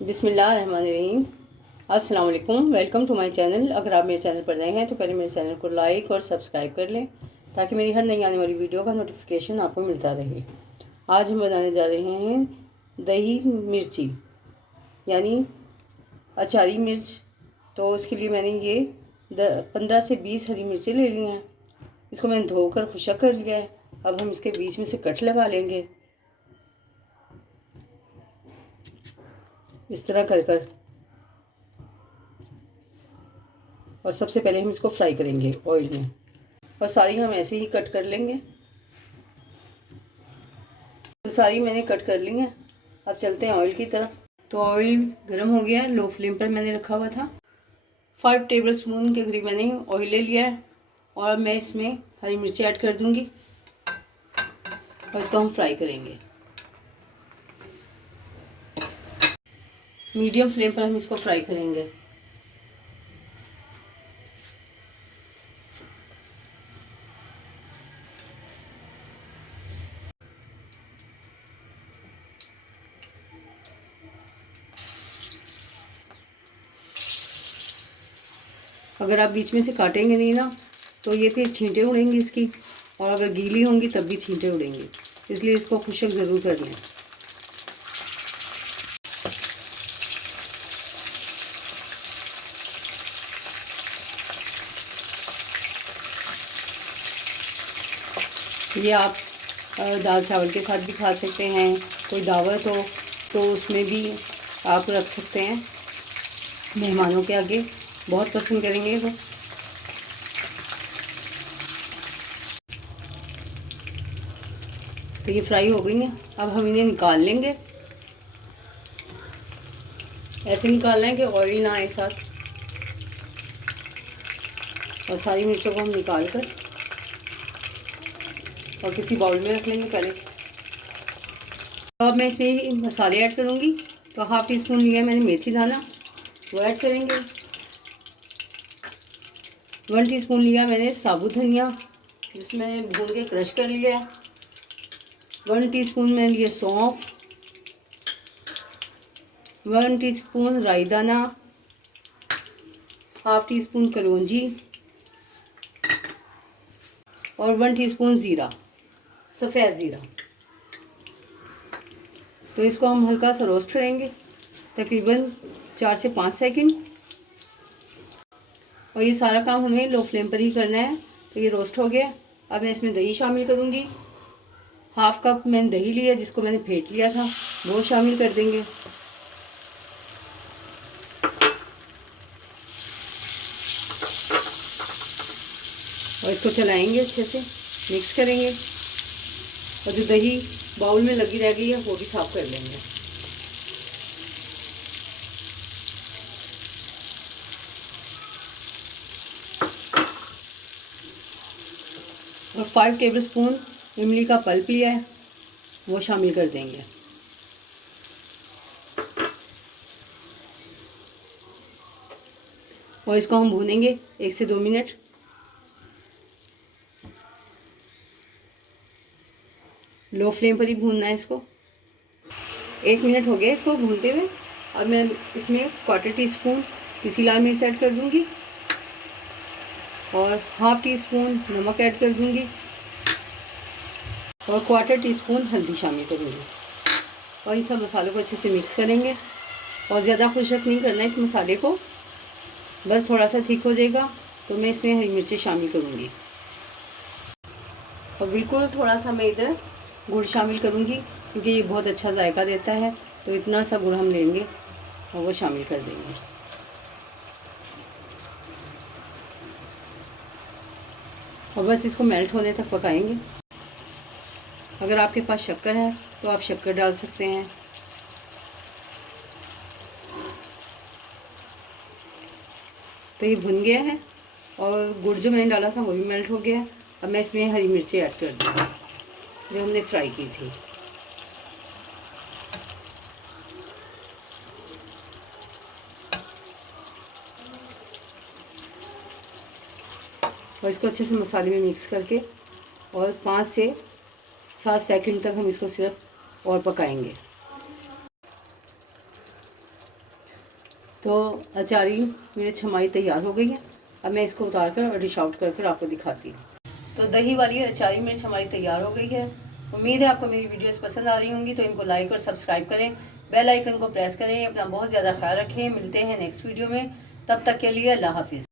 बिस्मिल्लाहिर्रहमानिर्रहीम। अस्सलाम वालेकुम। Welcome to my channel. अगर आप मेरे चैनल पर नए हैं तो पहले मेरे चैनल को लाइक और सब्सक्राइब कर लें ताकि मेरी हर नई आने वाली वीडियो का नोटिफिकेशन आपको मिलता रहे। आज हम बनाने जा रहे हैं दही मिर्ची यानी अचारी मिर्च। तो उसके लिए मैंने ये 15 से 20 हरी मिर्ची ले ली हैं। इसको मैंने धोकर खुशक कर लिया है। अब हम इसके बीच में से कट लगा लेंगे इस तरह कर और सबसे पहले हम इसको फ्राई करेंगे ऑयल में और सारी हम ऐसे ही कट कर लेंगे। तो सारी मैंने कट कर ली हैं। अब चलते हैं ऑयल की तरफ। तो ऑयल गर्म हो गया, लो फ्लेम पर मैंने रखा हुआ था। 5 टेबल स्पून के करीब मैंने ऑयल ले लिया है और मैं इसमें हरी मिर्ची ऐड कर दूंगी और इसको हम फ्राई करेंगे। मीडियम फ्लेम पर हम इसको फ्राई करेंगे। अगर आप बीच में से काटेंगे नहीं ना तो ये फिर छींटे उड़ेंगी इसकी, और अगर गीली होंगी तब भी छींटे उड़ेंगे, इसलिए इसको खुशक ज़रूर कर लें। ये आप दाल चावल के साथ भी खा सकते हैं, कोई दावत हो तो उसमें भी आप रख सकते हैं। मेहमानों के आगे बहुत पसंद करेंगे वो। तो ये फ्राई हो गई हैं। अब हम इन्हें निकाल लेंगे। ऐसे निकालना है कि ऑयल ना आए साथ। और सारी मिर्चों को हम निकाल कर और किसी बाउल में रख लेंगे पहले। अब मैं इसमें मसाले ऐड करूँगी। तो हाफ़ टी स्पून लिया मैंने मेथी दाना, वो ऐड करेंगे। 1 टीस्पून लिया मैंने साबुत धनिया, जिसमें मैंने भून के क्रश कर लिया है। 1 टीस्पून मैंने लिए सौंफ, 1 टीस्पून राई दाना, हाफ़ टी स्पून कलौंजी और 1 टीस्पून ज़ीरा, सफ़ेद ज़ीरा। तो इसको हम हल्का सा रोस्ट करेंगे तकरीबन 4 से 5 सेकंड। और ये सारा काम हमें लो फ्लेम पर ही करना है। तो ये रोस्ट हो गया। अब मैं इसमें दही शामिल करूँगी। हाफ़ कप मैंने दही लिया जिसको मैंने फेंट लिया था, वो शामिल कर देंगे। और इसको चलाएंगे, अच्छे से मिक्स करेंगे। और जो दही बाउल में लगी रह गई है वो भी साफ़ कर लेंगे। और 5 टेबल स्पून इमली का पल्प लिया है, वो शामिल कर देंगे। और इसको हम भूनेंगे 1 से 2 मिनट। लो फ्लेम पर ही भूनना है इसको। 1 मिनट हो गया इसको भूनते हुए। अब मैं इसमें 1/4 टीस्पून पिसी लाल मिर्च ऐड कर दूंगी और हाफ़ टी स्पून नमक ऐड कर दूंगी और 1/4 टीस्पून हल्दी शामिल करूंगी। और इन सब मसालों को अच्छे से मिक्स करेंगे। और ज़्यादा खुशक नहीं करना इस मसाले को, बस थोड़ा सा थिक हो जाएगा तो मैं इसमें हरी मिर्ची शामिल करूंगी। और बिल्कुल थोड़ा सा मैं इधर गुड़ शामिल करूंगी क्योंकि ये बहुत अच्छा जायका देता है। तो इतना सा गुड़ हम लेंगे और वो शामिल कर देंगे। और बस इसको मेल्ट होने तक पकाएंगे। अगर आपके पास शक्कर है तो आप शक्कर डाल सकते हैं। तो ये भुन गया है और गुड़ जो मैंने डाला था वो भी मेल्ट हो गया। अब मैं इसमें हरी मिर्ची ऐड कर दूँगी जो हमने फ्राई की थी। और इसको अच्छे से मसाले में मिक्स करके और 5 से 7 सेकंड तक हम इसको सिर्फ और पकाएंगे। तो अचारी मिर्च हमारी तैयार हो गई है। अब मैं इसको उतार कर और डिश आउट कर आपको दिखाती हूँ। तो दही वाली अचारी मिर्च हमारी तैयार हो गई है। उम्मीद है आपको मेरी वीडियोस पसंद आ रही होंगी, तो इनको लाइक और सब्सक्राइब करें, बेल आइकन को प्रेस करें। अपना बहुत ज़्यादा ख्याल रखें। मिलते हैं नेक्स्ट वीडियो में, तब तक के लिए अल्लाह हाफिज़।